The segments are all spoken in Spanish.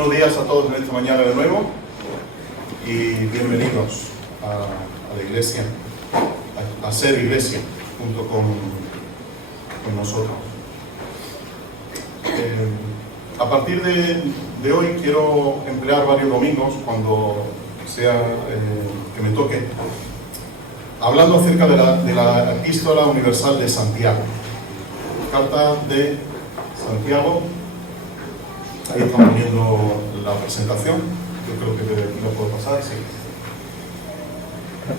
Buenos días a todos en esta mañana de nuevo y bienvenidos a la iglesia, a ser iglesia junto con nosotros. A partir de hoy quiero emplear varios domingos, cuando sea que me toque, hablando acerca de la Epístola Universal de Santiago. Carta de Santiago. Ahí estamos viendo la presentación. Yo creo que no puedo pasar, sí.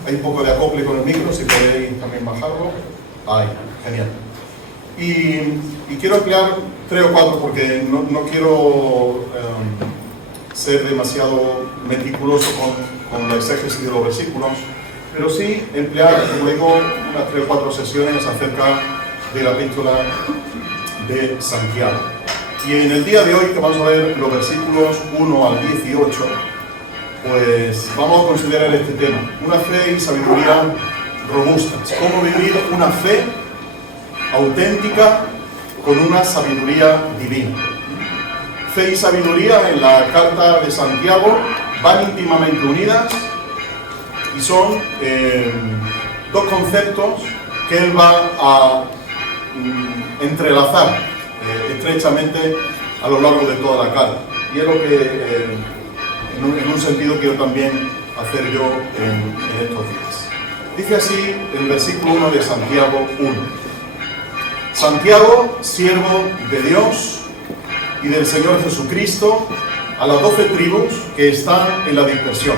Hay un poco de acople con el micro, si podéis también bajarlo. Ahí, genial. Y quiero emplear 3 o 4 porque no quiero ser demasiado meticuloso con la exégesis de los versículos, pero sí emplear, como digo, unas 3 o 4 sesiones acerca de la Epístola de Santiago. Y en el día de hoy, que vamos a ver los versículos 1 al 18, pues vamos a considerar este tema: una fe y sabiduría robustas. Cómo vivir una fe auténtica con una sabiduría divina. Fe y sabiduría en la carta de Santiago van íntimamente unidas y son 2 conceptos que él va a entrelazar estrechamente a lo largo de toda la carta. Y es lo que en un sentido quiero también hacer yo en estos días. Dice así el versículo 1 de Santiago 1. Santiago, siervo de Dios y del Señor Jesucristo, a las 12 tribus que están en la dispersión.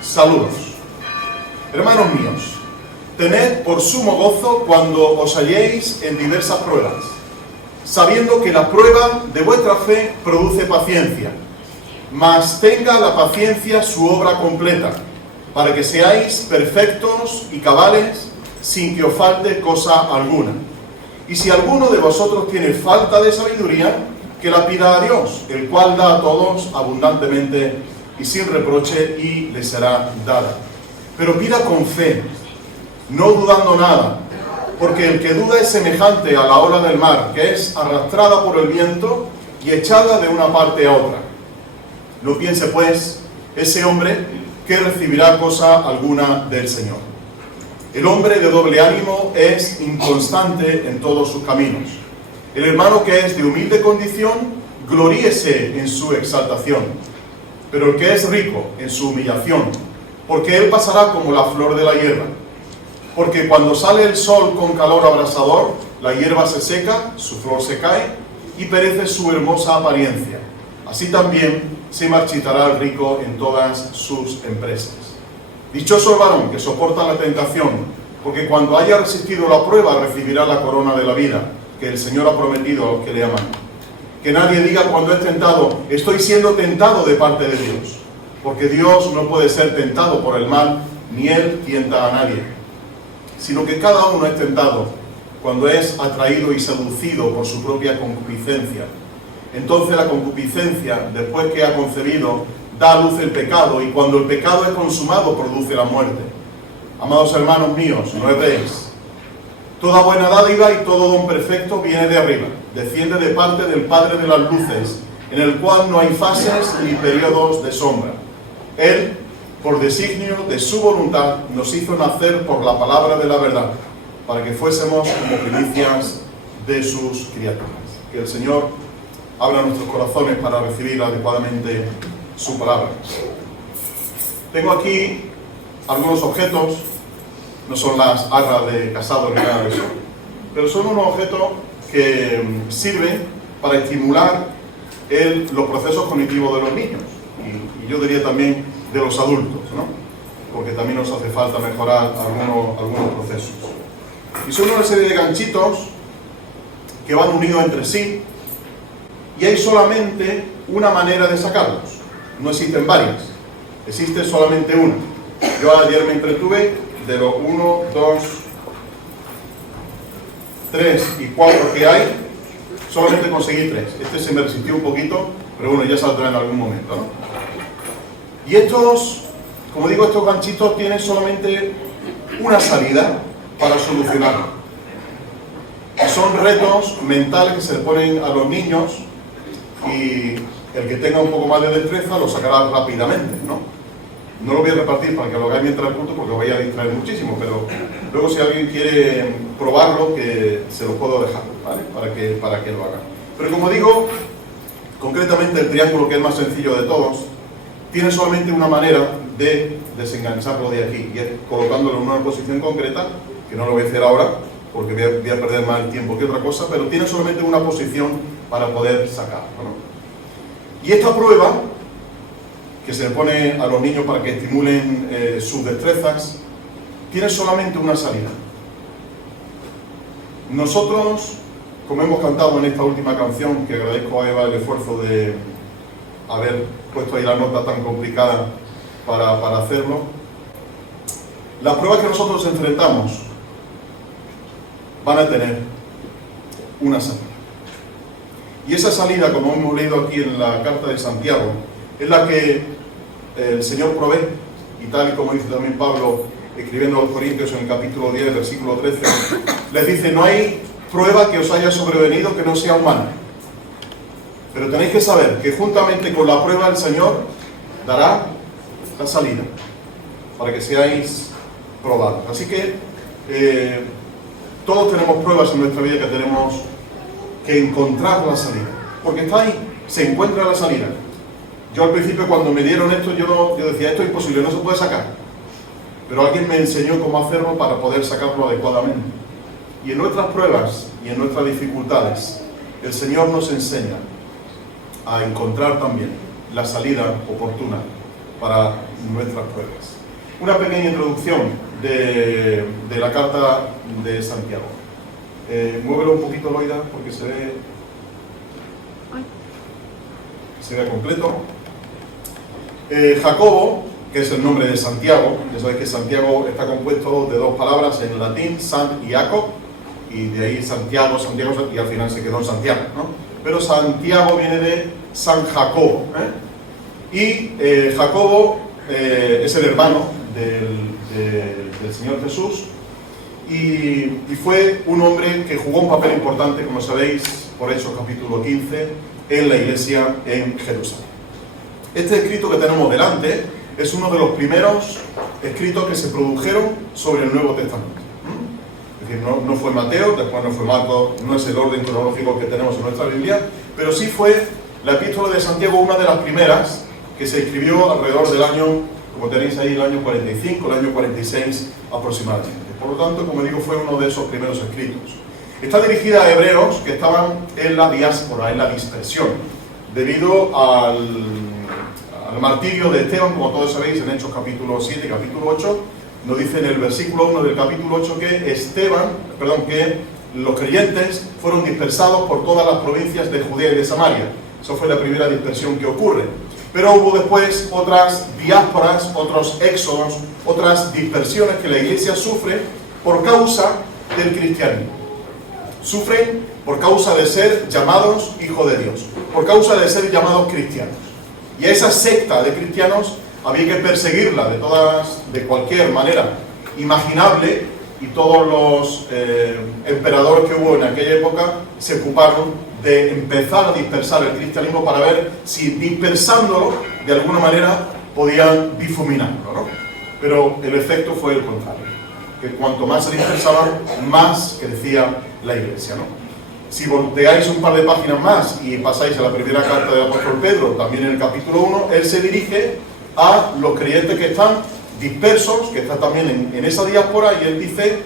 Saludos. Hermanos míos, tened por sumo gozo cuando os halléis en diversas pruebas, sabiendo que la prueba de vuestra fe produce paciencia, mas tenga la paciencia su obra completa, para que seáis perfectos y cabales, sin que os falte cosa alguna. Y si alguno de vosotros tiene falta de sabiduría, que la pida a Dios, el cual da a todos abundantemente y sin reproche, y le será dada. Pero pida con fe, no dudando nada, porque el que duda es semejante a la ola del mar, que es arrastrada por el viento y echada de una parte a otra. No piense, pues, ese hombre que recibirá cosa alguna del Señor. El hombre de doble ánimo es inconstante en todos sus caminos. El hermano que es de humilde condición, gloríese en su exaltación, pero el que es rico en su humillación, porque él pasará como la flor de la hierba. Porque cuando sale el sol con calor abrasador, la hierba se seca, su flor se cae y perece su hermosa apariencia. Así también se marchitará el rico en todas sus empresas. Dichoso el varón que soporta la tentación, porque cuando haya resistido la prueba recibirá la corona de la vida, que el Señor ha prometido a los que le aman. Que nadie diga cuando es tentado: estoy siendo tentado de parte de Dios, porque Dios no puede ser tentado por el mal, ni Él tienta a nadie, sino que cada uno es tentado cuando es atraído y seducido por su propia concupiscencia. Entonces la concupiscencia, después que ha concebido, da a luz el pecado, y cuando el pecado es consumado, produce la muerte. Amados hermanos míos, no erréis. Toda buena dádiva y todo don perfecto viene de arriba, desciende de parte del Padre de las luces, en el cual no hay fases ni periodos de sombra. Él, por designio de su voluntad, nos hizo nacer por la palabra de la verdad, para que fuésemos como primicias de sus criaturas. Que el Señor abra nuestros corazones para recibir adecuadamente su palabra. Tengo aquí algunos objetos, no son las arras de casados ni nada de eso, pero son unos objetos que sirven para estimular los procesos cognitivos de los niños, y yo diría también de los adultos, ¿no? Porque también nos hace falta mejorar algunos procesos. Y son una serie de ganchitos que van unidos entre sí, y hay solamente una manera de sacarlos. No existen varias, existe solamente una. Yo ayer me entretuve de los 1, 2, 3 y 4 que hay, solamente conseguí 3. Este se me resistió un poquito, pero bueno, ya saldrá en algún momento, ¿no? Y estos, como digo, estos ganchitos tienen solamente una salida para solucionarlo. Son retos mentales que se le ponen a los niños y el que tenga un poco más de destreza lo sacará rápidamente, ¿no? No lo voy a repartir para que lo hagáis mientras el culto porque os vais a distraer muchísimo, pero luego si alguien quiere probarlo, que se lo puedo dejar, ¿vale? Para que lo haga. Pero como digo, concretamente el triángulo, que es el más sencillo de todos, tiene solamente una manera de desengancharlo de aquí, y es colocándolo en una posición concreta, que no lo voy a hacer ahora, porque voy a perder más el tiempo que otra cosa, pero tiene solamente una posición para poder sacarlo, ¿no? Y esta prueba, que se le pone a los niños para que estimulen sus destrezas, tiene solamente una salida. Nosotros, como hemos cantado en esta última canción, que agradezco a Eva el esfuerzo de haber puesto ahí la nota tan complicada para hacerlo, las pruebas que nosotros enfrentamos van a tener una salida. Y esa salida, como hemos leído aquí en la carta de Santiago, es la que el Señor provee, y tal y como dice también Pablo, escribiendo a los Corintios en el capítulo 10, versículo 13, les dice: no hay prueba que os haya sobrevenido que no sea humana. Pero tenéis que saber que juntamente con la prueba el Señor dará la salida, para que seáis probados. Así que todos tenemos pruebas en nuestra vida que tenemos que encontrar la salida, porque está ahí, se encuentra la salida. Yo al principio, cuando me dieron esto, yo decía, esto es imposible, no se puede sacar. Pero alguien me enseñó cómo hacerlo para poder sacarlo adecuadamente. Y en nuestras pruebas y en nuestras dificultades, el Señor nos enseña a encontrar también la salida oportuna para nuestras pruebas. Una pequeña introducción de la carta de Santiago. Muévelo un poquito, Loida, porque se ve completo. Jacobo, que es el nombre de Santiago, ya sabéis que Santiago está compuesto de dos palabras en latín, San y Jacob, y de ahí Santiago, y al final se quedó en Santiago, ¿no? Pero Santiago viene de San Jacobo, y Jacobo es el hermano del Señor Jesús, y fue un hombre que jugó un papel importante, como sabéis, por Hechos capítulo 15, en la iglesia en Jerusalén. Este escrito que tenemos delante es uno de los primeros escritos que se produjeron sobre el Nuevo Testamento. Es decir, no fue Mateo, después no fue Marcos, no es el orden cronológico que tenemos en nuestra Biblia, pero sí fue la epístola de Santiago, una de las primeras que se escribió alrededor del año, como tenéis ahí, el año 45, el año 46 aproximadamente. Por lo tanto, como digo, fue uno de esos primeros escritos. Está dirigida a hebreos que estaban en la diáspora, en la dispersión, debido al martirio de Esteban, como todos sabéis, en Hechos capítulo 7 y capítulo 8, nos dice en el versículo 1 del capítulo 8 que los creyentes fueron dispersados por todas las provincias de Judea y de Samaria. Eso fue la primera dispersión que ocurre. Pero hubo después otras diásporas, otros éxodos, otras dispersiones que la iglesia sufre por causa del cristianismo. Sufren por causa de ser llamados hijos de Dios, por causa de ser llamados cristianos. Y a esa secta de cristianos había que perseguirla de cualquier manera imaginable, y todos los emperadores que hubo en aquella época se ocuparon de empezar a dispersar el cristianismo para ver si dispersándolo de alguna manera podían difuminarlo, ¿no? Pero el efecto fue el contrario, que cuanto más se dispersaban, más crecía la iglesia, ¿no? Si volteáis un par de páginas más y pasáis a la primera carta del apóstol Pedro, también en el capítulo 1, él se dirige a los creyentes que están dispersos, que están también en esa diáspora, y él dice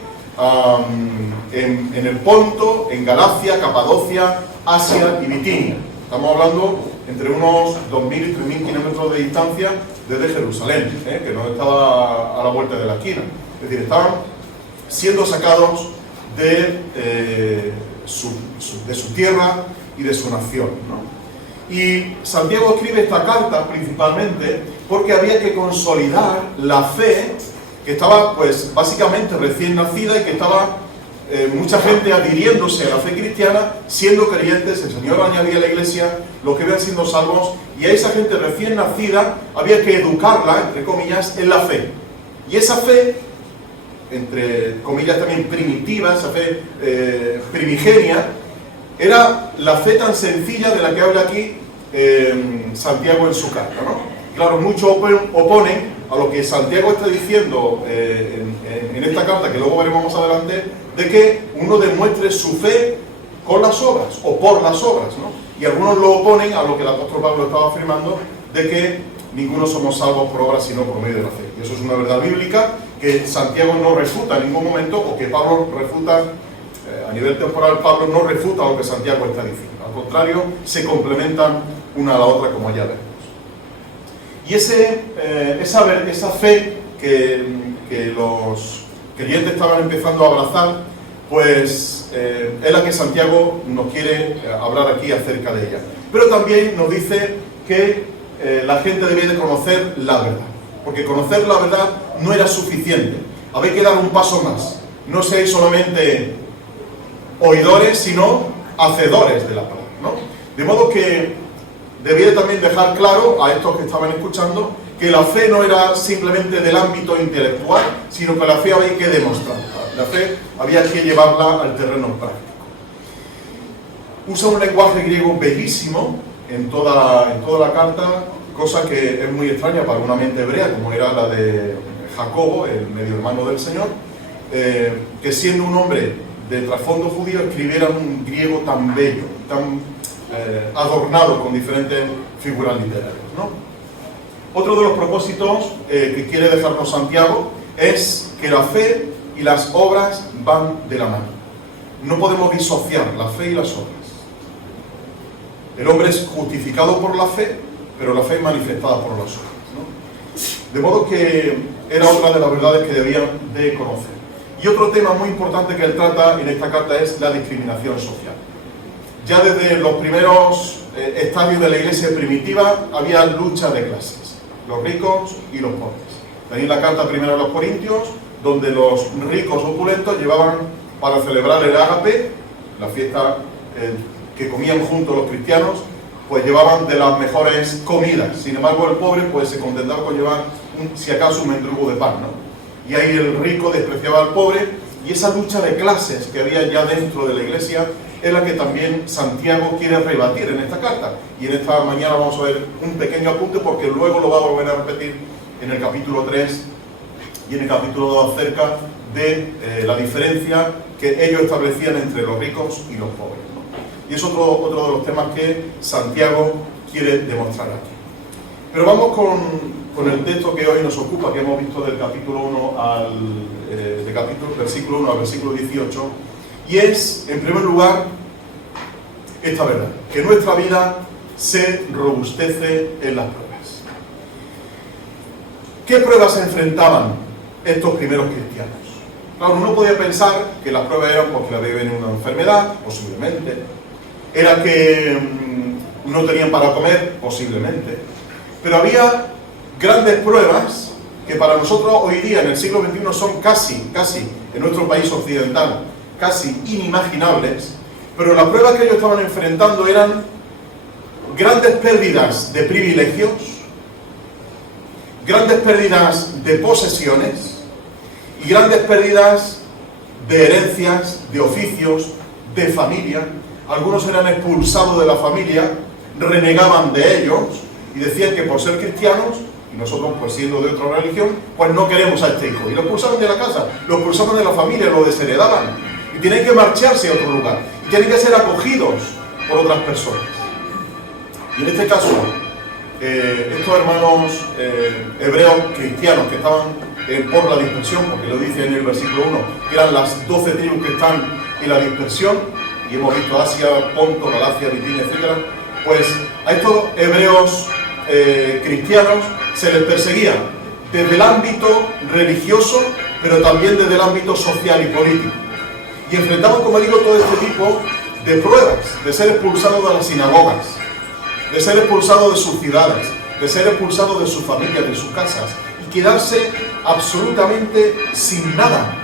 en el Ponto, en Galacia, Capadocia, Asia y Bitinia. Estamos hablando entre unos 2.000 y 3.000 kilómetros de distancia desde Jerusalén, que no estaba a la vuelta de la esquina. Es decir, estaban siendo sacados de su tierra y de su nación, ¿no? Y Santiago escribe esta carta principalmente porque había que consolidar la fe que estaba, pues, básicamente recién nacida, y que estaba mucha gente adhiriéndose a la fe cristiana, siendo creyentes. El Señor añadía a la iglesia los que iban siendo salvos, y a esa gente recién nacida había que educarla, entre comillas, en la fe. Y esa fe, entre comillas también primitiva, esa fe primigenia, era la fe tan sencilla de la que habla aquí Santiago en su carta, ¿no? Claro, muchos oponen a lo que Santiago está diciendo en esta carta, que luego veremos más adelante, de que uno demuestre su fe con las obras, o por las obras, ¿no? Y algunos lo oponen a lo que el apóstol Pablo estaba afirmando, de que ninguno somos salvos por obras, sino por medio de la fe. Y eso es una verdad bíblica que Santiago no refuta en ningún momento, o que Pablo refuta, a nivel temporal, Pablo no refuta lo que Santiago está diciendo. Al contrario, se complementan una a la otra, como ya veremos. Y esa fe que los creyentes estaban empezando a abrazar, pues es la que Santiago nos quiere hablar aquí acerca de ella. Pero también nos dice que la gente debía de conocer la verdad, porque conocer la verdad no era suficiente, había que dar un paso más, no ser solamente oidores, sino hacedores de la palabra, ¿no? De modo que debía también dejar claro a estos que estaban escuchando que la fe no era simplemente del ámbito intelectual, sino que la fe había que demostrarla, la fe había que llevarla al terreno práctico. Usa un lenguaje griego bellísimo en toda la carta, cosa que es muy extraña para una mente hebrea, como era la de Jacobo, el medio hermano del Señor, que siendo un hombre de trasfondo judío escribiera un griego tan bello, tan adornado con diferentes figuras literarias, ¿no? Otro de los propósitos que quiere dejarnos Santiago es que la fe y las obras van de la mano. No podemos disociar la fe y las obras. El hombre es justificado por la fe, pero la fe es manifestada por las obras, ¿no? De modo que era otra de las verdades que debían de conocer. Y otro tema muy importante que él trata en esta carta es la discriminación social. Ya desde los primeros estadios de la iglesia primitiva había lucha de clases, los ricos y los pobres. Tenéis la carta primero a los Corintios, donde los ricos opulentos llevaban para celebrar el ágape, la fiesta que comían juntos los cristianos, pues llevaban de las mejores comidas. Sin embargo, el pobre pues se contentaba con llevar, si acaso, un mendrugo de pan, ¿no? Y ahí el rico despreciaba al pobre, y esa lucha de clases que había ya dentro de la iglesia es la que también Santiago quiere rebatir en esta carta. Y en esta mañana vamos a ver un pequeño apunte, porque luego lo va a volver a repetir en el capítulo 3 y en el capítulo 2 acerca de la diferencia que ellos establecían entre los ricos y los pobres, ¿no? Y es otro de los temas que Santiago quiere demostrar aquí. Pero vamos con el texto que hoy nos ocupa, que hemos visto del capítulo 1 versículo 1 al versículo 18, y es, en primer lugar, esta verdad, que nuestra vida se robustece en las pruebas. ¿Qué pruebas se enfrentaban estos primeros cristianos? Claro, uno podía pensar que las pruebas eran porque le había venido una enfermedad, posiblemente, era que no tenían para comer, posiblemente, pero había grandes pruebas que para nosotros hoy día, en el siglo XXI, son casi, en nuestro país occidental, casi inimaginables, pero las pruebas que ellos estaban enfrentando eran grandes pérdidas de privilegios, grandes pérdidas de posesiones y grandes pérdidas de herencias, de oficios, de familia. Algunos eran expulsados de la familia, renegaban de ellos y decían que por ser cristianos, y nosotros pues siendo de otra religión, pues no queremos a este hijo. Y lo expulsaban de la casa, lo expulsaban de la familia, lo desheredaban. Y tienen que marcharse a otro lugar. Y tienen que ser acogidos por otras personas. Y en este caso, estos hermanos hebreos cristianos que estaban por la dispersión, porque lo dice en el versículo 1, que eran las 12 tribus que están en la dispersión, y hemos visto Asia, Ponto, Galacia, Bitinia, etc., pues a estos hebreos cristianos se les perseguía desde el ámbito religioso, pero también desde el ámbito social y político. Y enfrentaban, como digo, todo este tipo de pruebas, de ser expulsados de las sinagogas, de ser expulsados de sus ciudades, de ser expulsados de sus familias, de sus casas, y quedarse absolutamente sin nada.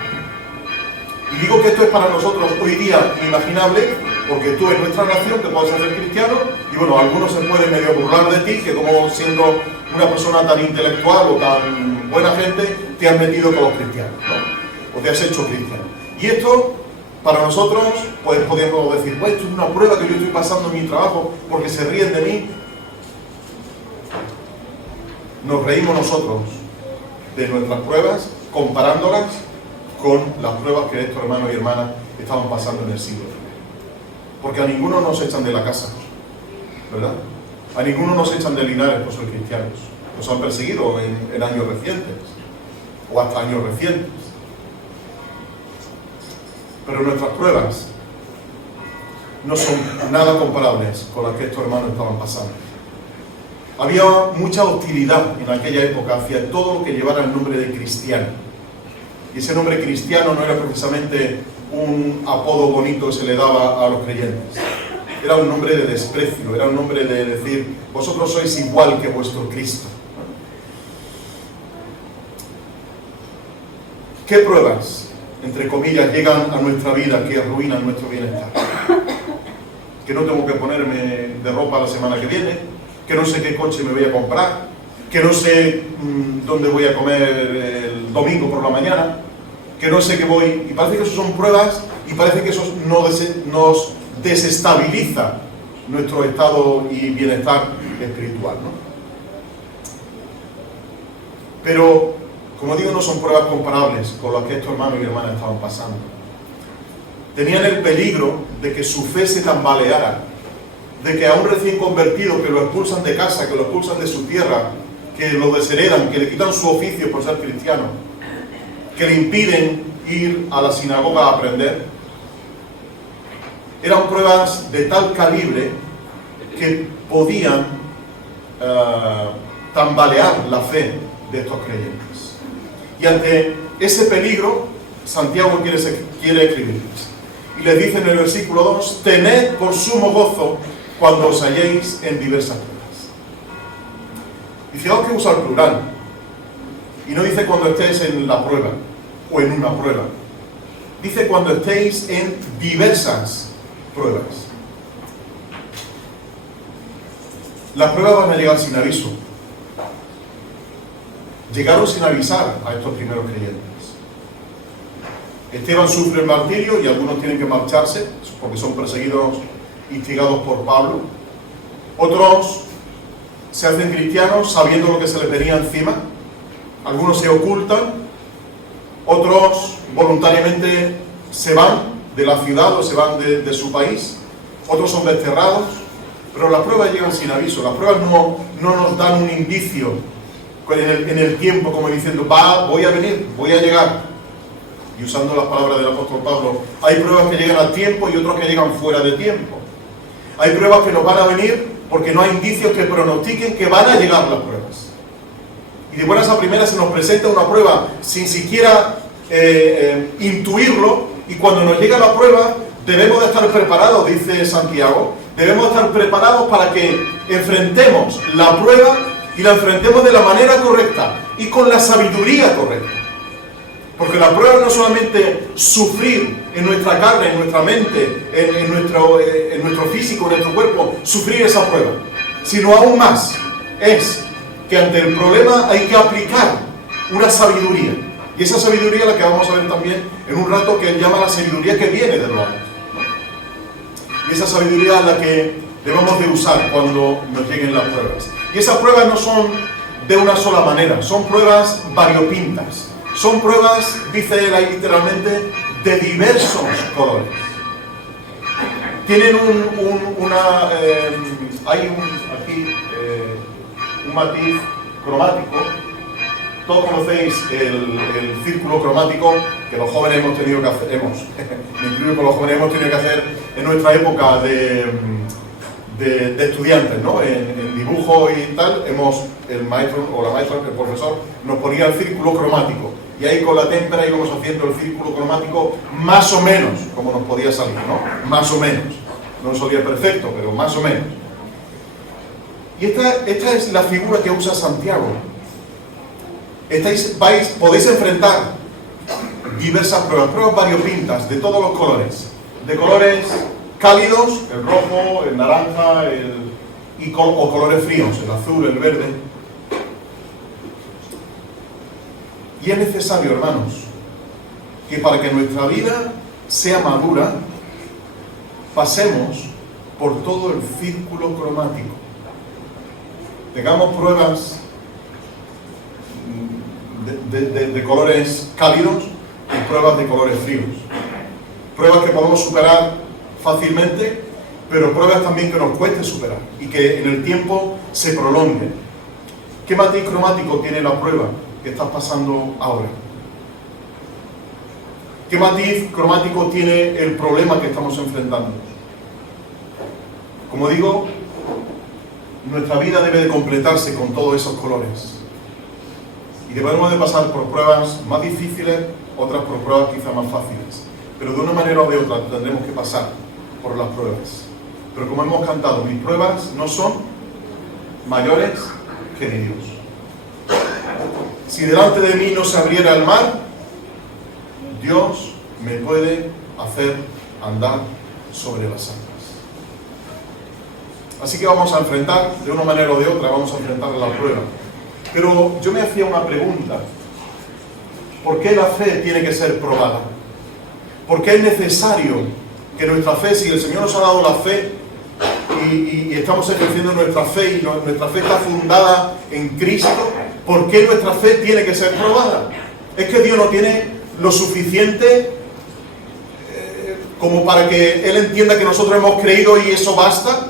Y digo que esto es para nosotros hoy día inimaginable, porque tú en nuestra nación te puedes hacer cristiano, y bueno, algunos se pueden medio burlar de ti, que como siendo una persona tan intelectual o tan buena gente, te has metido con los cristianos, ¿no? O te has hecho cristiano. Y esto, para nosotros, pues podemos decir, pues esto es una prueba que yo estoy pasando en mi trabajo porque se ríen de mí. nos reímos nosotros de nuestras pruebas, comparándolas con las pruebas que estos hermanos y hermanas estaban pasando en el siglo I. Porque a ninguno nos echan de la casa, ¿verdad? A ninguno nos echan de Linares por ser cristianos. Nos han perseguido en años recientes, o hasta años recientes. Pero nuestras pruebas no son nada comparables con las que estos hermanos estaban pasando. Había mucha hostilidad en aquella época hacia todo lo que llevara el nombre de cristiano. Y ese nombre cristiano no era precisamente un apodo bonito que se le daba a los creyentes. Era un nombre de desprecio, era un nombre de decir, vosotros sois igual que vuestro Cristo. ¿Qué pruebas, entre comillas, llegan a nuestra vida que arruinan nuestro bienestar? Que no tengo que ponerme de ropa la semana que viene, que no sé qué coche me voy a comprar, que no sé dónde voy a comer el domingo por la mañana, que no sé qué voy... Y parece que eso son pruebas y parece que eso nos desestabiliza nuestro estado y bienestar espiritual, ¿no? Pero, como digo, no son pruebas comparables con las que estos hermanos y hermanas estaban pasando. Tenían el peligro de que su fe se tambaleara, de que a un recién convertido que lo expulsan de casa, que lo expulsan de su tierra, que lo desheredan, que le quitan su oficio por ser cristiano, que le impiden ir a la sinagoga a aprender, eran pruebas de tal calibre que podían tambalear la fe de estos creyentes. Y ante ese peligro, Santiago quiere escribirles. Y les dice en el versículo 2, tened por sumo gozo cuando os halléis en diversas pruebas. Y fijaos que usa el plural. Y no dice cuando estéis en la prueba o en una prueba. Dice cuando estéis en diversas pruebas. Las pruebas van a llegar sin aviso. Llegaron sin avisar a estos primeros creyentes. Esteban sufre el martirio y algunos tienen que marcharse porque son perseguidos, instigados por Pablo. Otros se hacen cristianos sabiendo lo que se les venía encima. Algunos se ocultan. Otros voluntariamente se van de la ciudad o se van de su país. Otros son desterrados. Pero las pruebas llegan sin aviso. Las pruebas no nos dan un indicio en el tiempo como diciendo, voy a venir, voy a llegar. Y usando las palabras del apóstol Pablo, hay pruebas que llegan a tiempo y otras que llegan fuera de tiempo. Hay pruebas que nos van a venir porque no hay indicios que pronostiquen que van a llegar las pruebas. Y de buenas a primeras se nos presenta una prueba sin siquiera intuirlo, y cuando nos llega la prueba debemos de estar preparados, dice Santiago, debemos estar preparados para que enfrentemos la prueba y la enfrentemos de la manera correcta y con la sabiduría correcta. Porque la prueba no es solamente sufrir en nuestra carne, en nuestra mente, en nuestro físico, en nuestro cuerpo, sufrir esa prueba, sino aún más, es que ante el problema hay que aplicar una sabiduría. Y esa sabiduría es la que vamos a ver también en un rato, que él llama la sabiduría que viene de lo alto. Y esa sabiduría es la que debemos de usar cuando nos lleguen las pruebas. Y esas pruebas no son de una sola manera, son pruebas variopintas. Son pruebas, dice él ahí literalmente, de diversos colores. Tienen un matiz cromático. Todos conocéis el círculo cromático que los jóvenes hemos tenido que hacer, me incluyo con los jóvenes, hemos tenido que hacer en nuestra época de estudiantes, ¿no? En dibujo y tal, el maestro o la maestra, el profesor, nos ponía el círculo cromático. Y ahí con la témpera íbamos haciendo el círculo cromático más o menos como nos podía salir, ¿no? Más o menos. No nos salía perfecto, pero más o menos. Y esta es la figura que usa Santiago. Podéis enfrentar diversas pruebas variopintas de todos los colores. De colores cálidos, el rojo, el naranja, o colores fríos, el azul, el verde. Y es necesario, hermanos, que para que nuestra vida sea madura, pasemos por todo el círculo cromático. Tengamos pruebas de colores cálidos y pruebas de colores fríos. Pruebas que podemos superar fácilmente, pero pruebas también que nos cueste superar y que en el tiempo se prolonguen. ¿Qué matiz cromático tiene la prueba que estás pasando ahora? ¿Qué matiz cromático tiene el problema que estamos enfrentando? Como digo, nuestra vida debe de completarse con todos esos colores. Y debemos de pasar por pruebas más difíciles, otras por pruebas quizás más fáciles. Pero de una manera o de otra tendremos que pasar por las pruebas. Pero como hemos cantado, mis pruebas no son mayores que mi Dios. Si delante de mí no se abriera el mar, Dios me puede hacer andar sobre las aguas. Así que vamos a enfrentar, de una manera o de otra, vamos a enfrentar la prueba. Pero yo me hacía una pregunta. ¿Por qué la fe tiene que ser probada? ¿Por qué es necesario que nuestra fe, si el Señor nos ha dado la fe y estamos ejerciendo nuestra fe y nuestra fe está fundada en Cristo, ¿por qué nuestra fe tiene que ser probada? ¿Es que Dios no tiene lo suficiente como para que Él entienda que nosotros hemos creído y eso basta?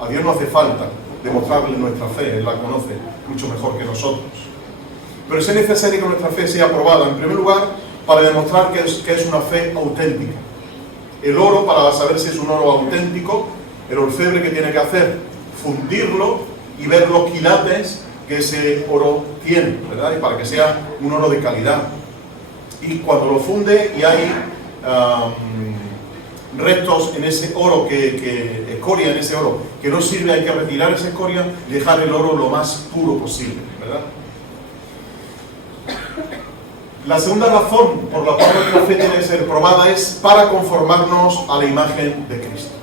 A Dios no hace falta demostrarle nuestra fe, Él la conoce mucho mejor que nosotros. Pero es necesario que nuestra fe sea probada, en primer lugar, para demostrar que es una fe auténtica. El oro, para saber si es un oro auténtico, el orfebre que tiene que hacer, fundirlo y ver los quilates que ese oro tiene, ¿verdad? Y para que sea un oro de calidad. Y cuando lo funde y hay restos en ese oro, escoria en ese oro, que no sirve, hay que retirar esa escoria y dejar el oro lo más puro posible, ¿verdad? La segunda razón por la cual nuestra fe tiene que ser probada es para conformarnos a la imagen de Cristo.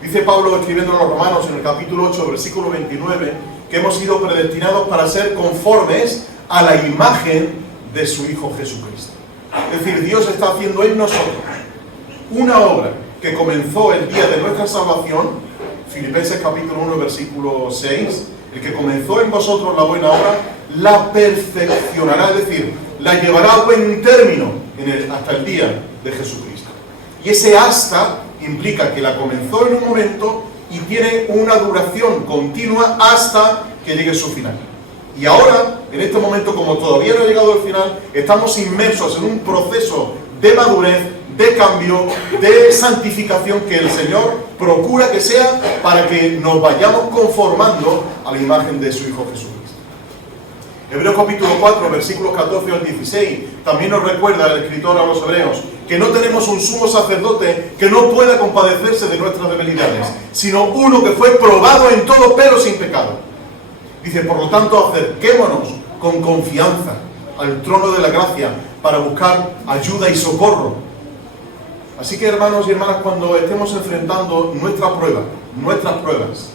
Dice Pablo, escribiendo a los Romanos en el capítulo 8, versículo 29, que hemos sido predestinados para ser conformes a la imagen de su Hijo Jesucristo. Es decir, Dios está haciendo en nosotros una obra que comenzó el día de nuestra salvación, Filipenses capítulo 1, versículo 6, el que comenzó en vosotros la buena obra, la perfeccionará, es decir, la llevará a buen término hasta el día de Jesucristo. Y ese hasta implica que la comenzó en un momento y tiene una duración continua hasta que llegue su final. Y ahora, en este momento, como todavía no ha llegado al final, estamos inmersos en un proceso de madurez, de cambio, de santificación que el Señor procura que sea para que nos vayamos conformando a la imagen de su Hijo Jesucristo. Hebreos capítulo 4, versículos 14 al 16, también nos recuerda el escritor a los hebreos que no tenemos un sumo sacerdote que no pueda compadecerse de nuestras debilidades, sino uno que fue probado en todo pero sin pecado. Dice, por lo tanto, acerquémonos con confianza al trono de la gracia para buscar ayuda y socorro. Así que, hermanos y hermanas, cuando estemos enfrentando nuestras pruebas,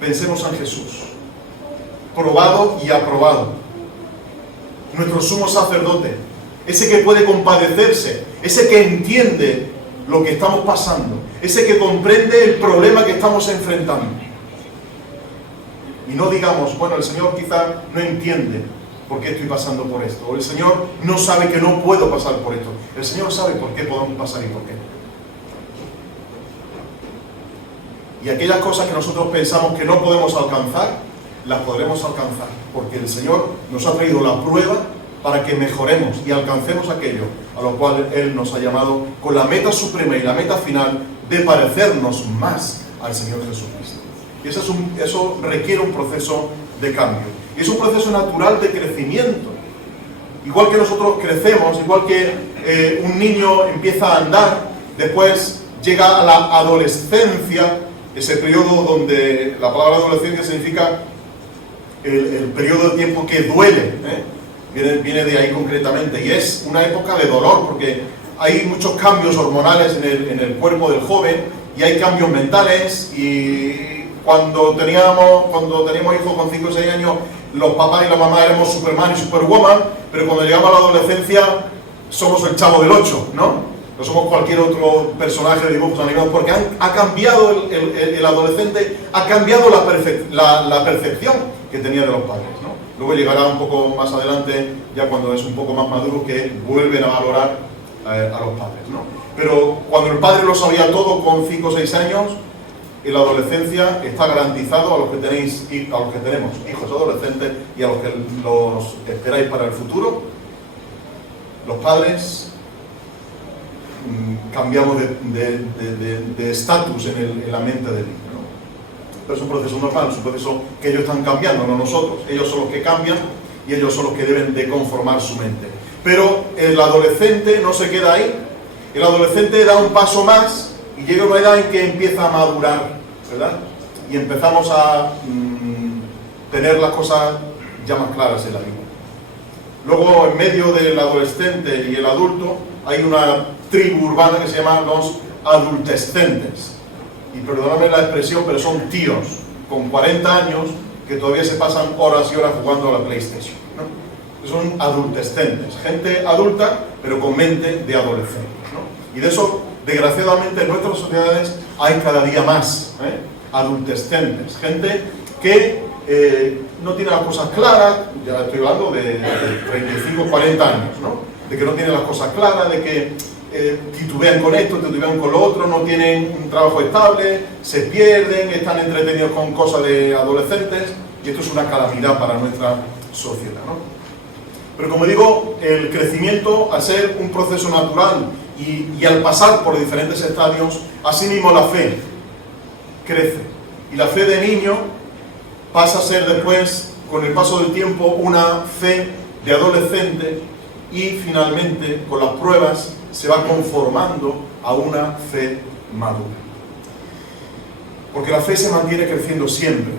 pensemos en Jesús, probado y aprobado, nuestro sumo sacerdote, ese que puede compadecerse, ese que entiende lo que estamos pasando, ese que comprende el problema que estamos enfrentando. Y no digamos, bueno, el Señor quizá no entiende por qué estoy pasando por esto, o el Señor no sabe que no puedo pasar por esto. El Señor sabe por qué podemos pasar y por qué. Y aquellas cosas que nosotros pensamos que no podemos alcanzar, las podremos alcanzar, porque el Señor nos ha traído la prueba para que mejoremos y alcancemos aquello a lo cual Él nos ha llamado con la meta suprema y la meta final de parecernos más al Señor Jesucristo. Y eso requiere un proceso de cambio. Y es un proceso natural de crecimiento. Igual que nosotros crecemos, igual que un niño empieza a andar, después llega a la adolescencia, ese periodo donde la palabra adolescencia significa el periodo de tiempo que duele, viene de ahí concretamente, y es una época de dolor porque hay muchos cambios hormonales en el cuerpo del joven y hay cambios mentales. Y cuando teníamos hijos con 5 o 6 años, los papás y la mamá éramos Superman y Superwoman, pero cuando llegamos a la adolescencia somos el Chavo del 8, ¿no? No somos cualquier otro personaje de dibujos animados, porque ha cambiado el adolescente, ha cambiado la percepción que tenía de los padres, ¿no? Luego llegará un poco más adelante, ya cuando es un poco más maduro, que vuelven a valorar a los padres, ¿no? Pero cuando el padre lo sabía todo con 5 o 6 años, en la adolescencia está garantizado a los que tenemos hijos adolescentes y a los que los esperáis para el futuro. Los padres cambiamos de estatus en la mente del niño, ¿no? Pero es un proceso normal, es un proceso que ellos están cambiando, no nosotros. Ellos son los que cambian y ellos son los que deben de conformar su mente. Pero el adolescente no se queda ahí. El adolescente da un paso más y llega a una edad en que empieza a madurar, ¿verdad? Y empezamos a tener las cosas ya más claras en la vida. Luego, en medio del adolescente y el adulto, hay una tribu urbana que se llama los adultescentes. Y perdóname la expresión, pero son tíos con 40 años que todavía se pasan horas y horas jugando a la PlayStation, ¿no? Son adultescentes, gente adulta, pero con mente de adolescente, ¿no? Y de eso, desgraciadamente, en nuestras sociedades hay cada día más, adultescentes, gente que no tiene las cosas claras, ya estoy hablando de 35, 40 años, ¿no? De que no tienen las cosas claras, de que titubean con esto, titubean con lo otro, no tienen un trabajo estable, se pierden, están entretenidos con cosas de adolescentes, y esto es una calamidad para nuestra sociedad, ¿no? Pero como digo, el crecimiento, al ser un proceso natural y al pasar por diferentes estadios, asimismo la fe crece. Y la fe de niño pasa a ser después, con el paso del tiempo, una fe de adolescente y finalmente, con las pruebas, se va conformando a una fe madura. Porque la fe se mantiene creciendo siempre.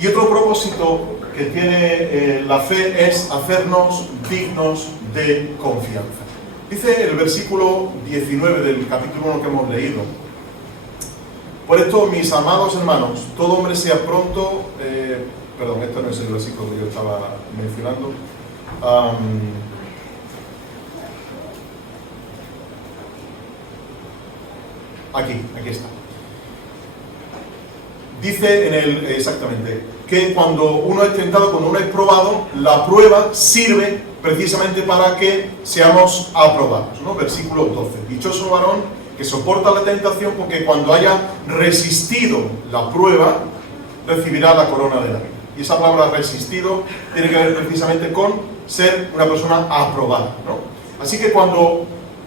Y otro propósito que tiene la fe es hacernos dignos de confianza. Dice el versículo 19 del capítulo 1 que hemos leído: por esto, mis amados hermanos, todo hombre sea pronto... perdón, este no es el versículo que yo estaba mencionando. Aquí está. Dice exactamente, que cuando uno es tentado, cuando uno es probado, la prueba sirve precisamente para que seamos aprobados, ¿no? Versículo 12. Dichoso varón que soporta la tentación, porque cuando haya resistido la prueba, recibirá la corona de la vida. Y esa palabra resistido tiene que ver precisamente con ser una persona aprobada, ¿no? Así que cuando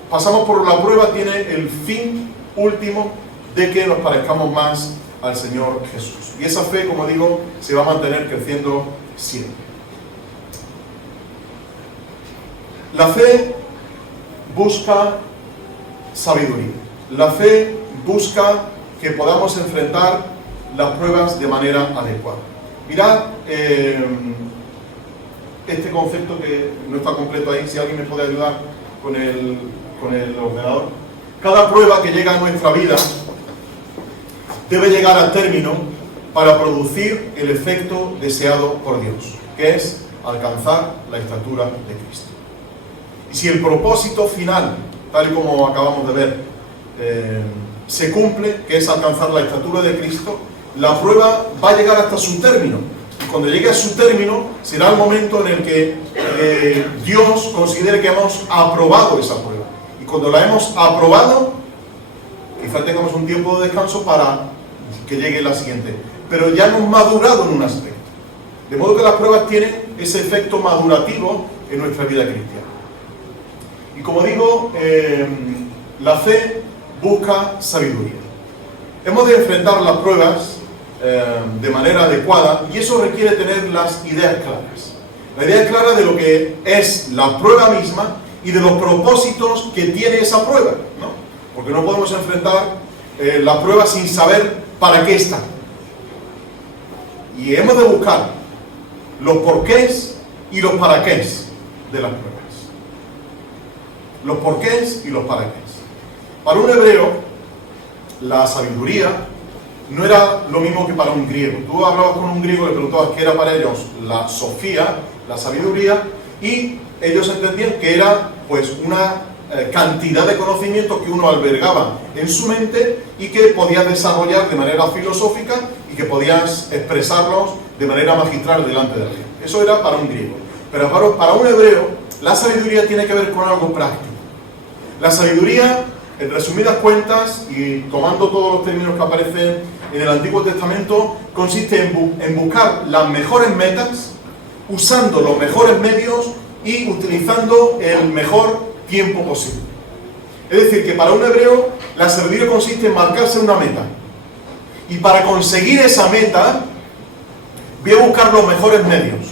pasamos por la prueba, tiene el fin último de que nos parezcamos más al Señor Jesús. Y esa fe, como digo, se va a mantener creciendo siempre. La fe busca sabiduría. La fe busca que podamos enfrentar las pruebas de manera adecuada. Mirad este concepto que no está completo ahí, si alguien me puede ayudar con el ordenador. Cada prueba que llega a nuestra vida debe llegar a término para producir el efecto deseado por Dios, que es alcanzar la estatura de Cristo. Y si el propósito final, tal y como acabamos de ver, se cumple, que es alcanzar la estatura de Cristo, la prueba va a llegar hasta su término. Y cuando llegue a su término, será el momento en el que Dios considere que hemos aprobado esa prueba. Y cuando la hemos aprobado, quizás tengamos un tiempo de descanso para que llegue la siguiente. Pero ya hemos madurado en un aspecto. De modo que las pruebas tienen ese efecto madurativo en nuestra vida cristiana. Y como digo, la fe busca sabiduría. Hemos de enfrentar las pruebas de manera adecuada, y eso requiere tener las ideas claras. La idea clara de lo que es la prueba misma y de los propósitos que tiene esa prueba, ¿no? Porque no podemos enfrentar la prueba sin saber para qué está. Y hemos de buscar los porqués y los paraqués de las pruebas. Los porqués y los paraqués. Para un hebreo, la sabiduría no era lo mismo que para un griego. Tú hablabas con un griego y le preguntabas qué era para ellos la sofía, la sabiduría, y ellos entendían que era pues una cantidad de conocimientos que uno albergaba en su mente y que podías desarrollar de manera filosófica y que podías expresarlos de manera magistral delante de la gente. Eso era para un griego. Pero para un hebreo, la sabiduría tiene que ver con algo práctico. La sabiduría, en resumidas cuentas, y tomando todos los términos que aparecen en el Antiguo Testamento, consiste en buscar las mejores metas, usando los mejores medios y utilizando el mejor tiempo posible. Es decir, que para un hebreo la sabiduría consiste en marcarse una meta. Y para conseguir esa meta, voy a buscar los mejores medios.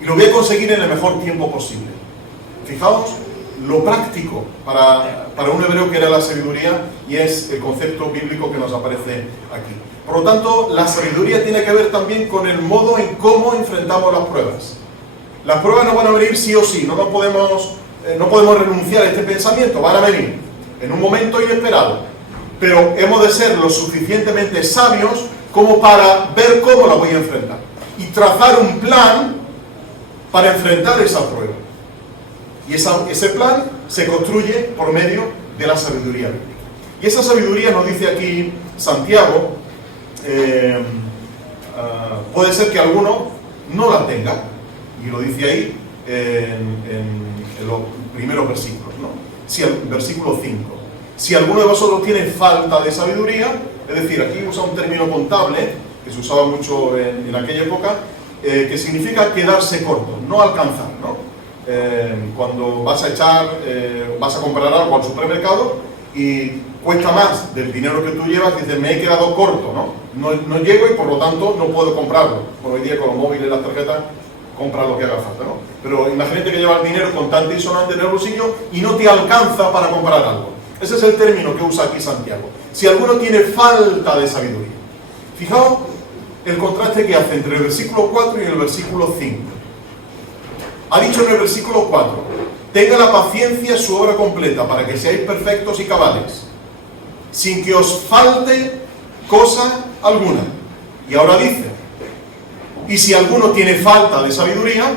Y lo voy a conseguir en el mejor tiempo posible. Fijaos lo práctico para un hebreo que era la sabiduría, y es el concepto bíblico que nos aparece aquí. Por lo tanto, la sabiduría tiene que ver también con el modo en cómo enfrentamos las pruebas. Las pruebas no van a venir sí o sí, no podemos renunciar a este pensamiento, van a venir en un momento inesperado, pero hemos de ser lo suficientemente sabios como para ver cómo la voy a enfrentar y trazar un plan para enfrentar esa prueba. Y ese plan se construye por medio de la sabiduría bíblica. Y esa sabiduría, nos dice aquí Santiago, puede ser que alguno no la tenga, y lo dice ahí en los primeros versículos, ¿no? Versículo 5. Si alguno de vosotros tiene falta de sabiduría, es decir, aquí usa un término contable, que se usaba mucho en aquella época, que significa quedarse corto, no alcanzar, ¿no? Cuando vas a comprar algo al supermercado y cuesta más del dinero que tú llevas, dices, me he quedado corto, no llego y por lo tanto no puedo comprarlo. Por hoy día con los móviles y las tarjetas, compra lo que haga falta, ¿no? Pero imagínate que llevas dinero contante y sonante en el bolsillo y no te alcanza para comprar algo. Ese es el término que usa aquí Santiago. Si alguno tiene falta de sabiduría. Fijaos el contraste que hace entre el versículo 4 y el versículo 5. Ha dicho en el versículo 4, tenga la paciencia su obra completa para que seáis perfectos y cabales, sin que os falte cosa alguna. Y ahora dice, y si alguno tiene falta de sabiduría,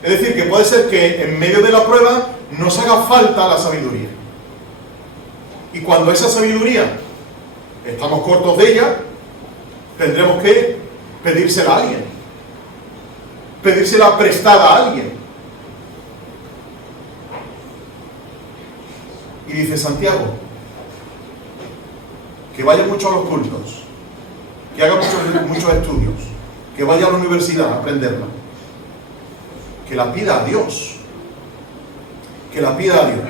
es decir, que puede ser que en medio de la prueba nos haga falta la sabiduría. Y cuando esa sabiduría estamos cortos de ella, tendremos que pedírsela a alguien, pedírsela prestada a alguien. Y dice Santiago, que vaya mucho a los cultos, que haga muchos estudios, que vaya a la universidad a aprenderla, que la pida a Dios, que la pida a Dios,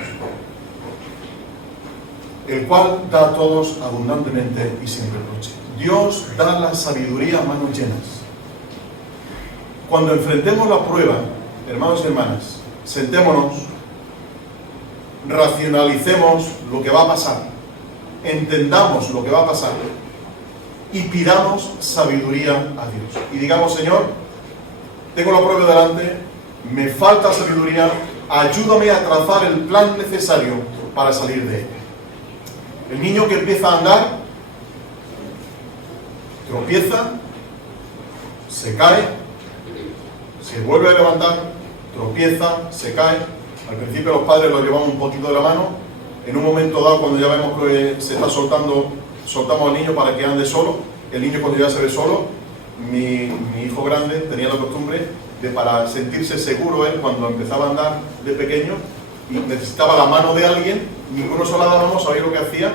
el cual da a todos abundantemente y sin reproche. Dios da la sabiduría a manos llenas. Cuando enfrentemos la prueba, hermanos y hermanas, sentémonos, racionalicemos lo que va a pasar, entendamos lo que va a pasar y pidamos sabiduría a Dios. Y digamos, Señor, tengo la prueba delante, me falta sabiduría, ayúdame a trazar el plan necesario para salir de ella. El niño que empieza a andar, tropieza, se cae, se vuelve a levantar, tropieza, se cae. Al principio los padres lo llevamos un poquito de la mano. En un momento dado, cuando ya vemos que se está soltamos al niño para que ande solo. El niño, cuando ya se ve solo, mi hijo grande tenía la costumbre de, para sentirse seguro él, cuando empezaba a andar de pequeño y necesitaba la mano de alguien, ninguno se la dábamos, ¿sabéis lo que hacía?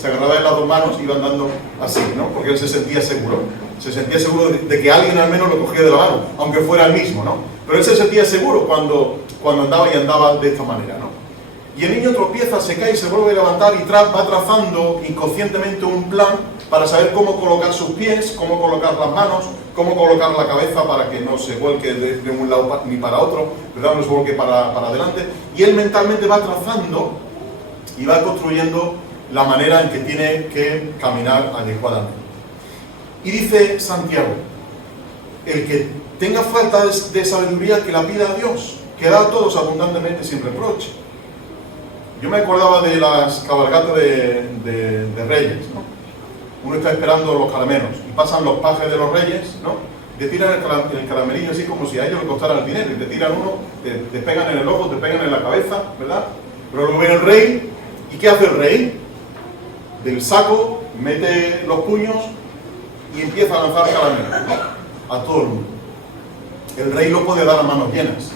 Se agarraba de las dos manos y iba andando así, ¿no? Porque él se sentía seguro. Se sentía seguro de que alguien al menos lo cogía de la mano, aunque fuera el mismo, ¿no? Pero él se sentía seguro cuando andaba y andaba de esta manera, ¿no? Y el niño tropieza, se cae y se vuelve a levantar y va trazando inconscientemente un plan para saber cómo colocar sus pies, cómo colocar las manos, cómo colocar la cabeza para que no se vuelque de un lado ni para otro, ¿verdad? No se vuelque para adelante. Y él mentalmente va trazando y va construyendo la manera en que tiene que caminar adecuadamente. Y dice Santiago, el que tenga falta de sabiduría, que la pida a Dios, que da a todos abundantemente sin reproche. Yo me acordaba de las cabalgatas de Reyes, ¿no? Uno está esperando los caramelos y pasan los pajes de los Reyes, ¿no? Te tiran el caramelillo así como si a ellos les costara el dinero, y te tiran uno, te pegan en el ojo, te pegan en la cabeza, ¿verdad? Pero luego viene el rey, ¿y qué hace el rey? Del saco mete los puños y empieza a lanzar caramelos, ¿no? a todo el mundo. El rey lo puede dar a manos llenas.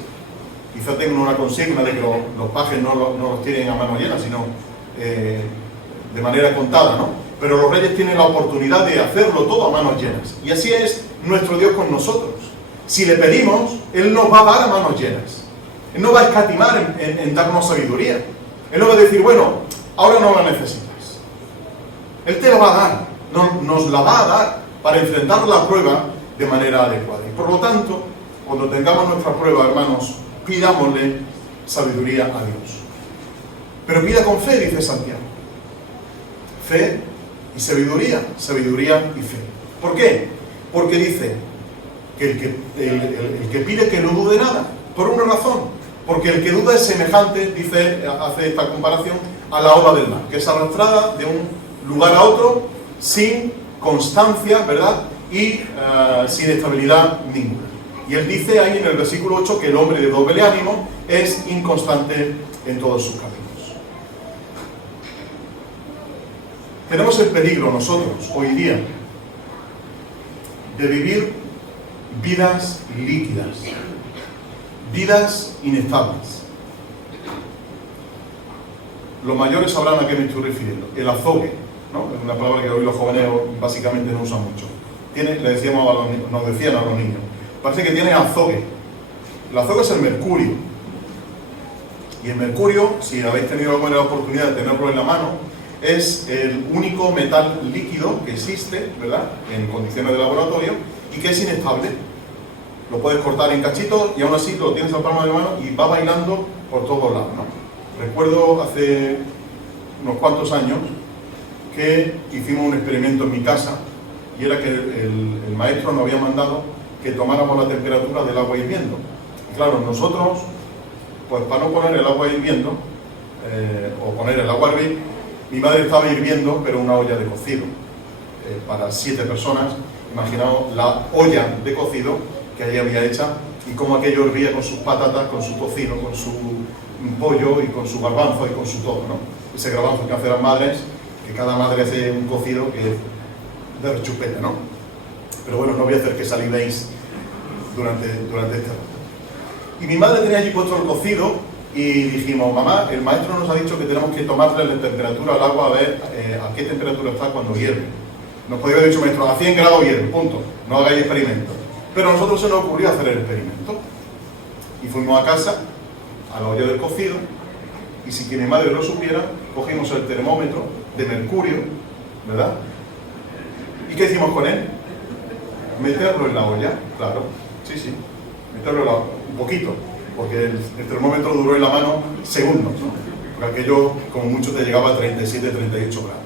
Quizá tengan una consigna de que los pajes no los tienen a manos llenas, sino de manera contada, ¿no? Pero los reyes tienen la oportunidad de hacerlo todo a manos llenas. Y así es nuestro Dios con nosotros. Si le pedimos, Él nos va a dar a manos llenas. Él no va a escatimar en darnos sabiduría. Él no va a decir, bueno, ahora no la necesitas. Él te la va a dar, nos la va a dar para enfrentar la prueba de manera adecuada. Y por lo tanto, cuando tengamos nuestra prueba, hermanos, pidámosle sabiduría a Dios. Pero pida con fe, dice Santiago. Fe y sabiduría, sabiduría y fe. ¿Por qué? Porque dice que el que pide que no dude nada, por una razón. Porque el que duda es semejante, hace esta comparación, a la ola del mar, que es arrastrada de un lugar a otro sin constancia, ¿verdad? Y sin estabilidad ninguna. Y él dice ahí en el versículo 8 que el hombre de doble ánimo es inconstante en todos sus caminos. Tenemos el peligro nosotros, hoy día, de vivir vidas líquidas, vidas inestables. Los mayores sabrán a qué me estoy refiriendo. El azogue, ¿no? Es una palabra que hoy los jóvenes básicamente no usan mucho. Nos decían a los niños. Parece que tiene azogue. El azogue es el mercurio. Y el mercurio, si habéis tenido alguna oportunidad de tenerlo en la mano, es el único metal líquido que existe, ¿verdad?, en condiciones de laboratorio y que es inestable. Lo puedes cortar en cachitos y aún así lo tienes en la palma de la mano y va bailando por todos lados, ¿no? Recuerdo hace unos cuantos años que hicimos un experimento en mi casa y era que el maestro nos había mandado que tomáramos la temperatura del agua hirviendo. Y claro, nosotros, pues para no poner el agua hirviendo, o poner el agua a hervir, mi madre estaba hirviendo, pero una olla de cocido. Para 7 personas, imaginaos la olla de cocido que allí había hecha y cómo aquello hervía con sus patatas, con su tocino, con su pollo y con su garbanzo y con su todo, ¿no? Ese garbanzo que hacen las madres, que cada madre hace un cocido que es de rechupete, ¿no? Pero bueno, no voy a hacer que salivéis durante este rato. Y mi madre tenía allí puesto el cocido y dijimos, mamá, el maestro nos ha dicho que tenemos que tomarle la temperatura al agua a ver a qué temperatura está cuando hierve. Nos podría haber dicho, maestro, a 100 grados hierve, punto, no hagáis experimento. Pero a nosotros se nos ocurrió hacer el experimento. Y fuimos a casa, a la olla del cocido, y sin que mi madre lo supiera, cogimos el termómetro de mercurio, ¿verdad? ¿Y qué hicimos con él? Meterlo en la olla, claro, sí, meterlo en la olla, un poquito, porque el termómetro duró en la mano segundos, ¿no? Porque aquello, como mucho, te llegaba a 37, 38 grados.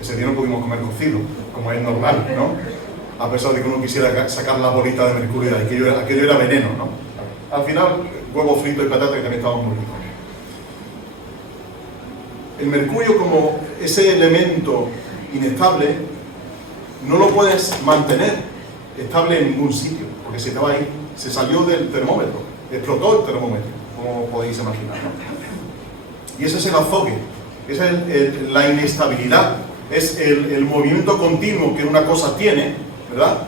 Ese día no pudimos comer cocido, como es normal, ¿no? A pesar de que uno quisiera sacar la bolita de mercurio, aquello era veneno, ¿no? Al final, huevo frito y patata que también estaban muy ricos. El mercurio, como ese elemento inestable, no lo puedes mantener estable en ningún sitio, porque se te va a ir, se salió del termómetro, explotó el termómetro, como podéis imaginar, ¿no? Y ese es el azogue, esa es la inestabilidad, es el movimiento continuo que una cosa tiene, ¿verdad?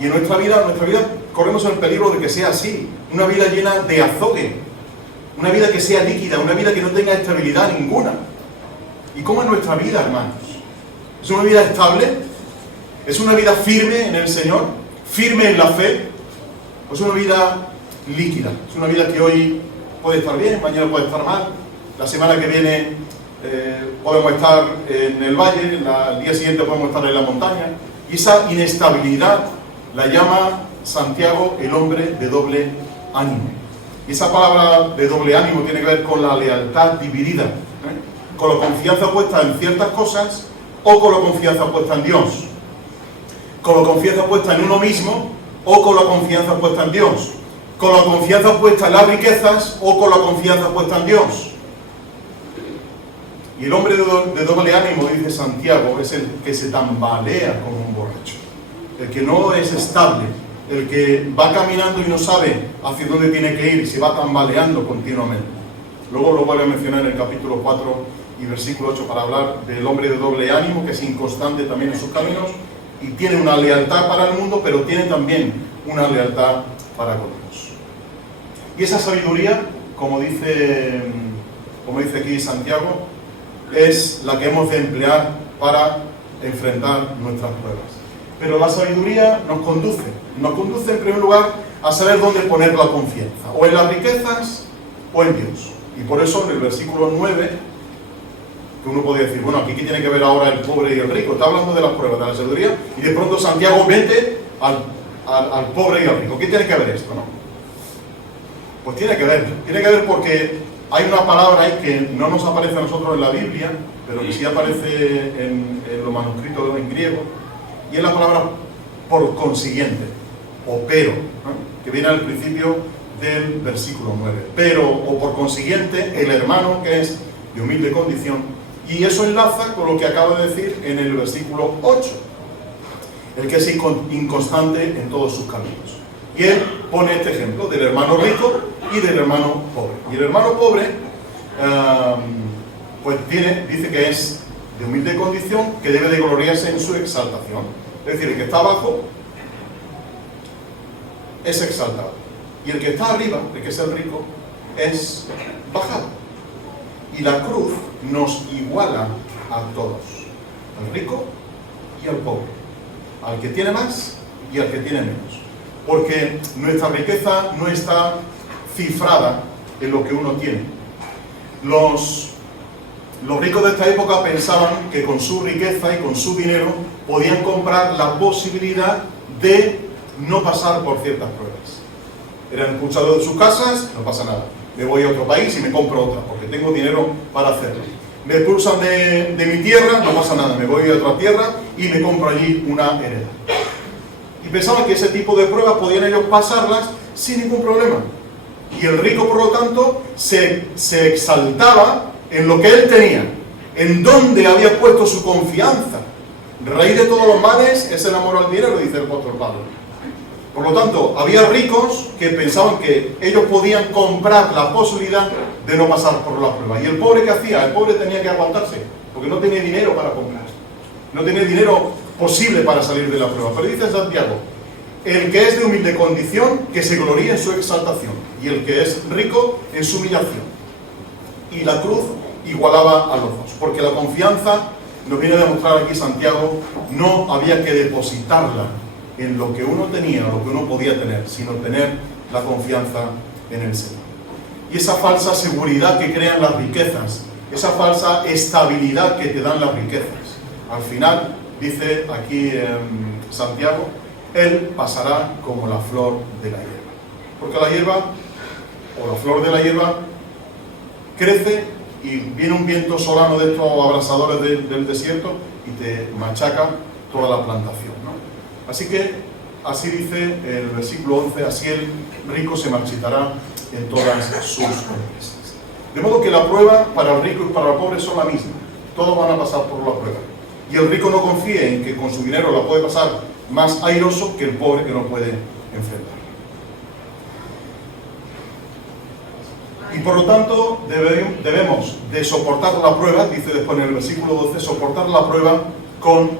Y en nuestra vida corremos el peligro de que sea así, una vida llena de azogue, una vida que sea líquida, una vida que no tenga estabilidad ninguna. ¿Y cómo es nuestra vida, hermanos? ¿Es una vida estable? ¿Es una vida firme en el Señor? ¿Firme en la fe? ¿O es una vida líquida? Es una vida que hoy puede estar bien, mañana puede estar mal, la semana que viene podemos estar en el valle, el día siguiente podemos estar en la montaña. Y esa inestabilidad la llama Santiago el hombre de doble ánimo. Y esa palabra de doble ánimo tiene que ver con la lealtad dividida, con la confianza puesta en ciertas cosas o con la confianza puesta en Dios, con la confianza puesta en uno mismo o con la confianza puesta en Dios, con la confianza puesta en las riquezas o con la confianza puesta en Dios. Y el hombre de doble ánimo, dice Santiago, es el que se tambalea como un borracho, el que no es estable, el que va caminando y no sabe hacia dónde tiene que ir y se va tambaleando continuamente. Luego lo vuelve a mencionar en el capítulo 4 y versículo 8 para hablar del hombre de doble ánimo, que es inconstante también en sus caminos, y tiene una lealtad para el mundo, pero tiene también una lealtad para con Dios. Y esa sabiduría, como dice aquí Santiago, es la que hemos de emplear para enfrentar nuestras pruebas. Pero la sabiduría nos conduce en primer lugar a saber dónde poner la confianza, o en las riquezas o en Dios. Y por eso en el versículo 9, que uno podría decir, bueno, aquí ¿qué tiene que ver ahora el pobre y el rico? Está hablando de las pruebas, de la sabiduría, y de pronto Santiago mete al pobre y al rico. ¿Qué tiene que ver esto, no? Pues tiene que ver porque hay una palabra ahí que no nos aparece a nosotros en la Biblia, pero que sí aparece en los manuscritos en griego, y es la palabra por consiguiente, o pero, ¿no? Que viene al principio del versículo 9. Pero, o por consiguiente, el hermano que es de humilde condición, y eso enlaza con lo que acaba de decir en el versículo 8, el que es inconstante en todos sus caminos. Y él pone este ejemplo del hermano rico y del hermano pobre. Y el hermano pobre, pues dice que es de humilde condición, que debe de gloriarse en su exaltación. Es decir, el que está abajo es exaltado. Y el que está arriba, el que es el rico, es bajado. Y la cruz nos iguala a todos, al rico y al pobre, al que tiene más y al que tiene menos. Porque nuestra riqueza no está cifrada en lo que uno tiene. Los ricos de esta época pensaban que con su riqueza y con su dinero podían comprar la posibilidad de no pasar por ciertas pruebas. Eran expulsados de sus casas, no pasa nada. Me voy a otro país y me compro otra, porque tengo dinero para hacerlo. Me expulsan de mi tierra, no pasa nada. Me voy a otra tierra y me compro allí una heredad. Y pensaban que ese tipo de pruebas podían ellos pasarlas sin ningún problema. Y el rico, por lo tanto, se exaltaba en lo que él tenía, en donde había puesto su confianza. Raíz de todos los males es el amor al dinero, dice el apóstol Pablo. Por lo tanto, había ricos que pensaban que ellos podían comprar la posibilidad de no pasar por la prueba. ¿Y el pobre qué hacía? El pobre tenía que aguantarse, porque no tenía dinero para comprar. No tenía dinero posible para salir de la prueba. Pero dice Santiago, el que es de humilde condición, que se gloríe en su exaltación, y el que es rico en su humillación. Y la cruz igualaba a los dos, porque la confianza, nos viene a demostrar aquí Santiago, no había que depositarla en lo que uno tenía, lo que uno podía tener, sino tener la confianza en el Señor. Y esa falsa seguridad que crean las riquezas, esa falsa estabilidad que te dan las riquezas, al final, dice aquí Santiago, él pasará como la flor de la hierba. Porque la hierba, o la flor de la hierba, crece y viene un viento solano de estos abrasadores del desierto y te machaca toda la plantación, ¿no? Así que, así dice el versículo 11, así el rico se marchitará en todas sus empresas. De modo que la prueba para el rico y para el pobre son la misma. Todos van a pasar por la prueba. Y el rico no confíe en que con su dinero la puede pasar más airoso que el pobre que no puede enfrentar. Y por lo tanto debemos de soportar la prueba, dice después en el versículo 12, soportar la prueba con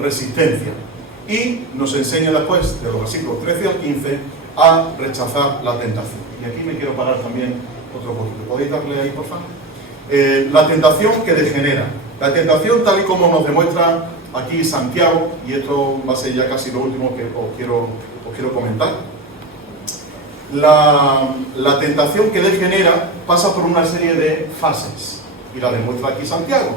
resistencia. Y nos enseña después, de los versículos 13 al 15, a rechazar la tentación. Y aquí me quiero parar también otro poquito. ¿Podéis darle ahí, por favor? La tentación que degenera. La tentación, tal y como nos demuestra aquí Santiago, y esto va a ser ya casi lo último que os quiero comentar. La tentación que degenera pasa por una serie de fases, y la demuestra aquí Santiago.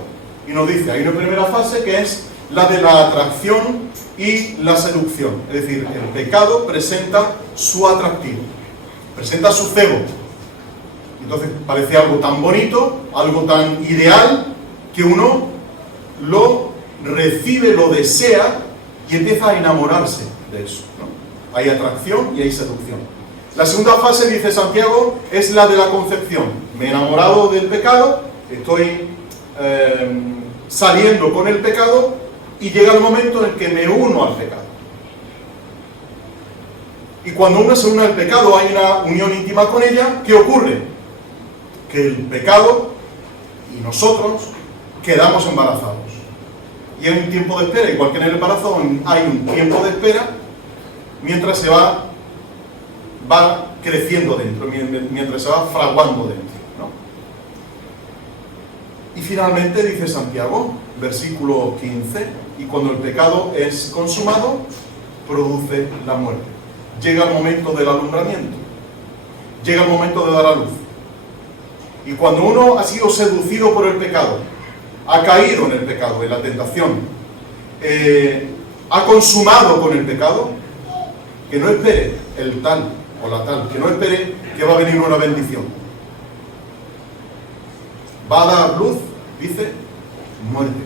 Y nos dice, hay una primera fase que es la de la atracción y la seducción. Es decir, el pecado presenta su atractivo, presenta su cebo. Entonces parece algo tan bonito, algo tan ideal, que uno lo recibe, lo desea y empieza a enamorarse de eso, ¿no? Hay atracción y hay seducción. La segunda fase, dice Santiago, es la de la concepción. Me he enamorado del pecado, estoy saliendo con el pecado y llega el momento en que me uno al pecado. Y cuando uno se une al pecado, hay una unión íntima con ella. ¿Qué ocurre? Que el pecado y nosotros quedamos embarazados. Y hay un tiempo de espera, igual que en el embarazo hay un tiempo de espera mientras se va creciendo dentro, mientras se va fraguando dentro, ¿no? Y finalmente dice Santiago, versículo 15, y cuando el pecado es consumado, produce la muerte. Llega el momento del alumbramiento, llega el momento de dar a luz. Y cuando uno ha sido seducido por el pecado, ha caído en el pecado, en la tentación, ha consumado con el pecado, que no espere el tal o la tal, que no espere que va a venir una bendición. Va a dar luz, dice, muerte.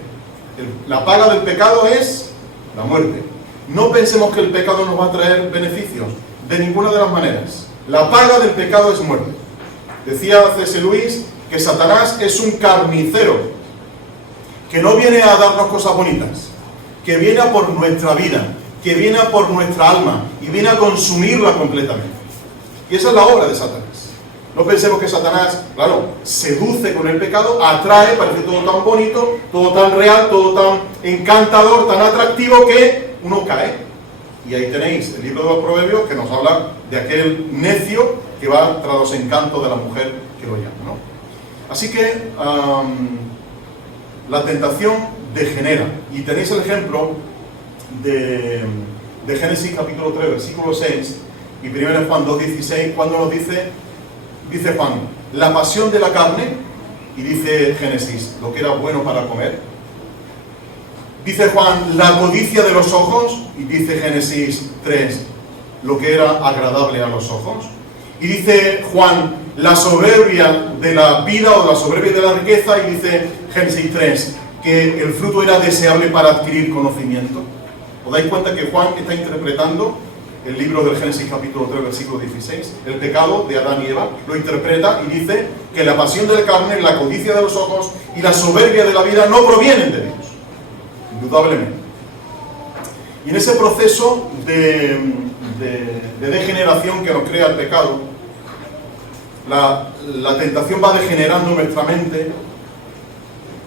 La paga del pecado es la muerte. No pensemos que el pecado nos va a traer beneficios, de ninguna de las maneras. La paga del pecado es muerte. Decía C.S. Lewis que Satanás es un carnicero, que no viene a darnos cosas bonitas, que viene a por nuestra vida, que viene a por nuestra alma y viene a consumirla completamente. Y esa es la obra de Satanás. No pensemos que Satanás, claro, seduce con el pecado, atrae, parece todo tan bonito, todo tan real, todo tan encantador, tan atractivo que uno cae. Y ahí tenéis el libro de los Proverbios que nos habla de aquel necio que va tras los encantos de la mujer que lo llama, ¿no? Así que la tentación degenera. Y tenéis el ejemplo de Génesis capítulo 3, versículo 6 y 1 Juan 2:16, cuando nos dice Juan, la pasión de la carne, y dice Génesis, lo que era bueno para comer. Dice Juan, la codicia de los ojos, y dice Génesis 3, lo que era agradable a los ojos. Y dice Juan, la soberbia de la vida o la soberbia de la riqueza, y dice Génesis 3, que el fruto era deseable para adquirir conocimiento. ¿Os dais cuenta que Juan está interpretando el libro del Génesis capítulo 3, versículo 16? El pecado de Adán y Eva lo interpreta y dice que la pasión de la carne, la codicia de los ojos y la soberbia de la vida no provienen de Dios. Indudablemente. Y en ese proceso de degeneración que nos crea el pecado, la tentación va degenerando nuestra mente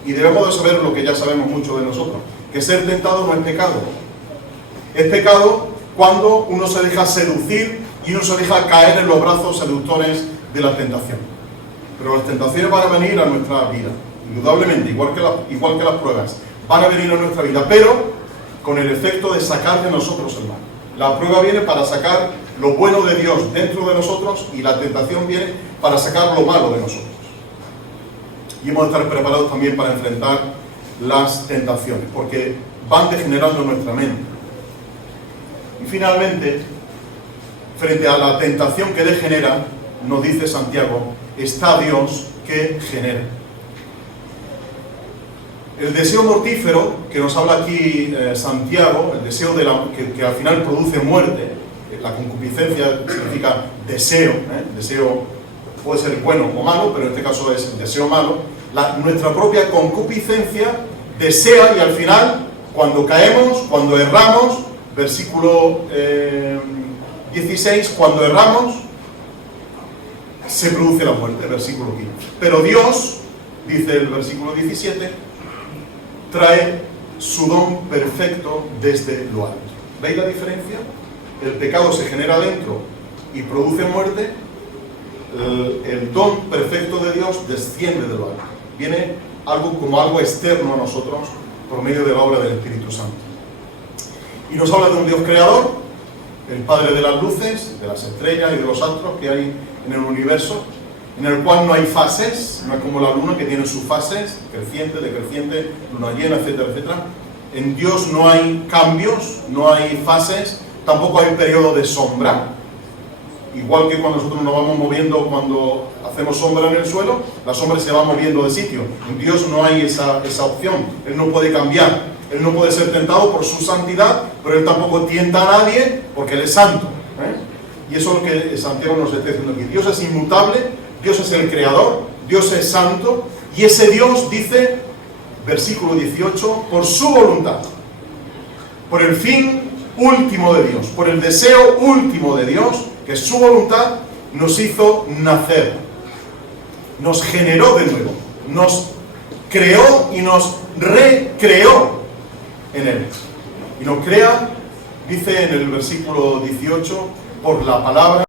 y debemos de saber lo que ya sabemos mucho de nosotros, que ser tentado no es pecado. Es pecado cuando uno se deja seducir y uno se deja caer en los brazos seductores de la tentación. Pero las tentaciones van a venir a nuestra vida, indudablemente, igual que las pruebas. Van a venir a nuestra vida, pero con el efecto de sacar de nosotros el mal. La prueba viene para sacar lo bueno de Dios dentro de nosotros y la tentación viene para sacar lo malo de nosotros. Y hemos de estar preparados también para enfrentar las tentaciones, porque van degenerando nuestra mente. Y finalmente, frente a la tentación que degenera, nos dice Santiago, está Dios que genera. El deseo mortífero, que nos habla aquí Santiago, el deseo que al final produce muerte, la concupiscencia significa deseo, deseo puede ser bueno o malo, pero en este caso es deseo malo. Nuestra propia concupiscencia desea y al final, cuando caemos, cuando erramos, versículo 16, cuando erramos, se produce la muerte, versículo 15. Pero Dios, dice el versículo 17, trae su don perfecto desde lo alto. ¿Veis la diferencia? El pecado se genera dentro y produce muerte. El don perfecto de Dios desciende de lo alto. Viene como algo externo a nosotros por medio de la obra del Espíritu Santo. Y nos habla de un Dios creador, el Padre de las luces, de las estrellas y de los astros que hay en el universo, en el cual no hay fases, no es como la luna que tiene sus fases, creciente, decreciente, luna llena, etcétera, etcétera. En Dios no hay cambios, no hay fases, tampoco hay periodo de sombra. Igual que cuando nosotros nos vamos moviendo, cuando hacemos sombra en el suelo, la sombra se va moviendo de sitio. En Dios no hay esa opción, Él no puede cambiar, Él no puede ser tentado por su santidad, pero Él tampoco tienta a nadie porque Él es santo. Y eso es lo que Santiago nos está diciendo aquí. Dios es inmutable, Dios es el creador, Dios es santo, y ese Dios dice, versículo 18, por su voluntad, por el fin último de Dios, por el deseo último de Dios, que es su voluntad, nos hizo nacer, nos generó de nuevo, nos creó y nos recreó en Él. Y no crea, dice en el versículo 18, por la palabra